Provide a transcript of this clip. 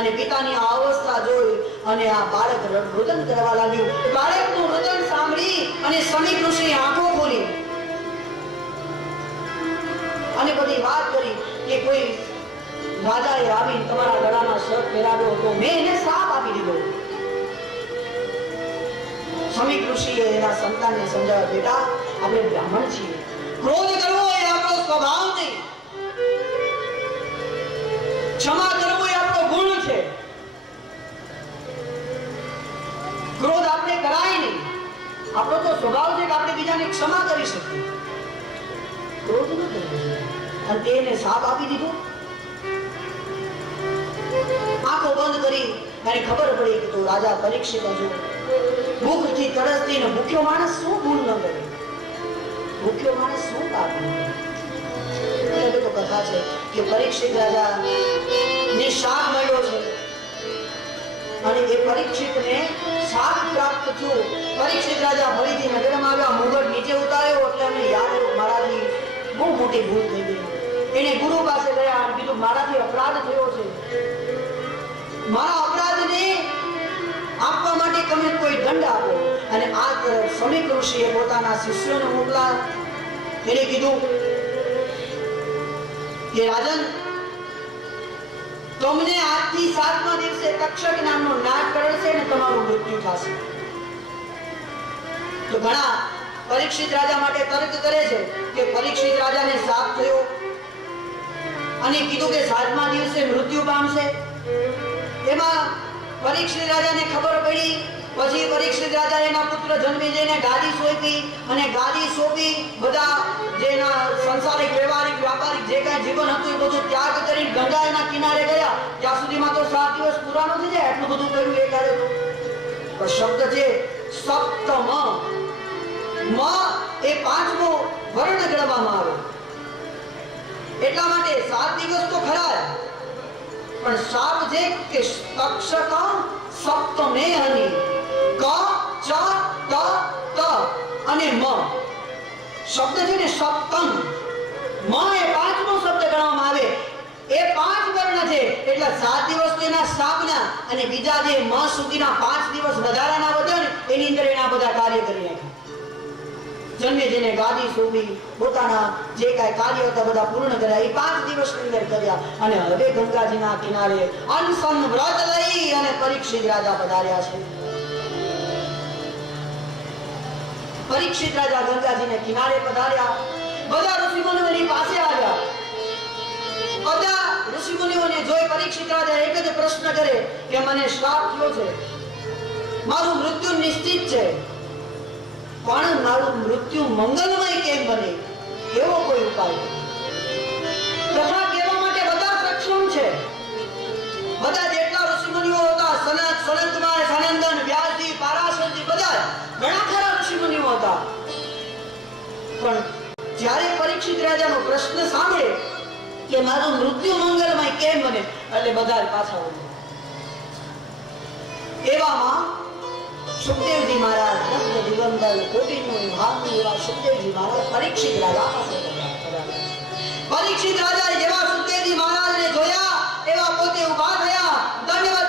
અને પિતાની આ અવસ્થા જોઈ અને આ બાળક રુદન કરવા લાગ્યું. બાળકનું રુદન સાંભળી અને સમીપ ઋષિની આંખો ખોલી. અને બધી વાત કરી કે કોઈ રાજાએ આવીને તમારા ગળામાં શર્ટ પહેરાવ્યો હતો. મેં એને સાપ આપી દીધો. સમીપ ઋષિએ એના સંતાનને સમજાવ્યા, બેટા, આપણે બ્રાહ્મણ છીએ. ક્રોધ કરવો એ આપણો સ્વભાવ નહીં. ક્ષમા સ્વભાવ છે કે આપણે બીજાને ક્ષમા કરી શકીએ. ક્રોધ ન કરવો અને તેને સાપ આપી દીધો. આંખો બંધ કરી અને ખબર પડી કે તું રાજા પરીક્ષિત હજુ ભૂખથી તરસતી ને ભૂખ્યો માણસ શું ભૂલ ન કરે? ભૂખ્યો માણસ શું પાપ ન કરે? તો કથા છે કે પરીક્ષિત રાજા ને શાપ મળ્યો છે. અને એ પરીક્ષિતને સાથ પ્રાપ્ત થયું. પરીક્ષિત રાજા ફરીથી નગરમાં આવ્યા. મુગટ નીચે ઉતાર્યો એટલે એમને યાદ આવ્યું, મારાથી બહુ મોટી ભૂલ થઈ ગઈ. એને ગુરુ પાસે ગયા અને કીધું, મારાથી અપરાધ થયો છે. મારા અપરાધને આપવા માટે તમે કોઈ દંડ આપો. અને આ તરફ સમીક ઋષિએ પોતાના શિષ્યોને મોકલા. એને કીધું કે રાજન તમને આજથી સાતમા દિવસે તક્ષક નામનો નાગ કરડશે ને તમારું મૃત્યુ થશે. તો ઘણા પરીક્ષિત રાજા માટે તર્ક કરે છે કે પરીક્ષિત રાજાને સાપ થયો. અને કીધું કે સાતમા દિવસે મૃત્યુ પામશે. એમાં પરીક્ષિત રાજાને ખબર પડી. પછી પરીક્ષિત રાજા એના પુત્ર જન્મી જઈને ગાદી સોંપી અને ગાદી સોંપી બધા જેના સંસારિક, વ્યવહારિક, વ્યાપારિક જે કાંઈ જીવન હતું એ બધું ત્યાગ કરી ગંગાના કિનારે ગયા સાત દિવસ પૂરા ન? થઈ જાય એટલું બધું કર્યું એ કરે તો. શબ્દ છે સપ્તમ. મ એ પાંચમો વર્ણ ગણવામાં આવે. એટલા માટે સાત દિવસ તો ખરા પણ સાપ છે કે તક્ષક સપ્તમે હની ક, ચ, ત ત અને મ. શબ્દ છે ને સપ્તમ. મ એ પાંચમો શબ્દ ગણવામાં આવે એ પાંચ વર્ણ છે એટલે સાત દિવસ તો એના સાપના અને બીજા જે મ સુધીના પાંચ દિવસ વધારાના વધ્યા ને, એની અંદર એના બધા કાર્ય કરી નાખ્યા જન્મે જેને ગાદી સોંપી, પોતાના જે કાંઈ કાર્ય હતા બધા પૂર્ણ કર્યા, એ પાંચ દિવસની અંદર કર્યા. અને હવે ગંગાજીના કિનારે અનસન વ્રત લઈ અને પરીક્ષિત રાજા પધાર્યા છે. પરીક્ષિત રાજા ગંગાજીને કિનારે પધાર્યા. બધા ઋષિમુનિઓની પાસે આવ્યા. બધા ઋષિમુનિઓને જોઈ પરીક્ષિત રાજા એક જ પ્રશ્ન કરે કે મને શ્રાપ થયો છે? મારું મૃત્યુ નિશ્ચિત છે. પણ મારું મૃત્યુ મંગલમય કેમ બને? એવો કોઈ ઉપાય તથા કહેવા માટે બધા સક્ષમ છે. બધા જેટલા ઋષિમુનિઓ હતા, સનત સનતમાય સનંદન, વ્યાસજી, પારાશરજી, બધા ઘણા ખરા ઋષિમુનિઓ હતા. પણ જ્યારે પરીક્ષિત રાજાનો પ્રશ્ન સાંભળે કે મારું મૃત્યુ મંગલમય કેમ બને? એટલે બધા પાછા એવામાં સુખદેવજી મહારાજ, રત્ન દિવંગલ કોટીનું ભાગનું એવા સુખદેવજી મહારાજ પરીક્ષિત રાજા પાસે પરીક્ષિત રાજા જેવા સુખદેવજી મહારાજને જોયા, એવા પોતે ઊભા થયા. દંડવત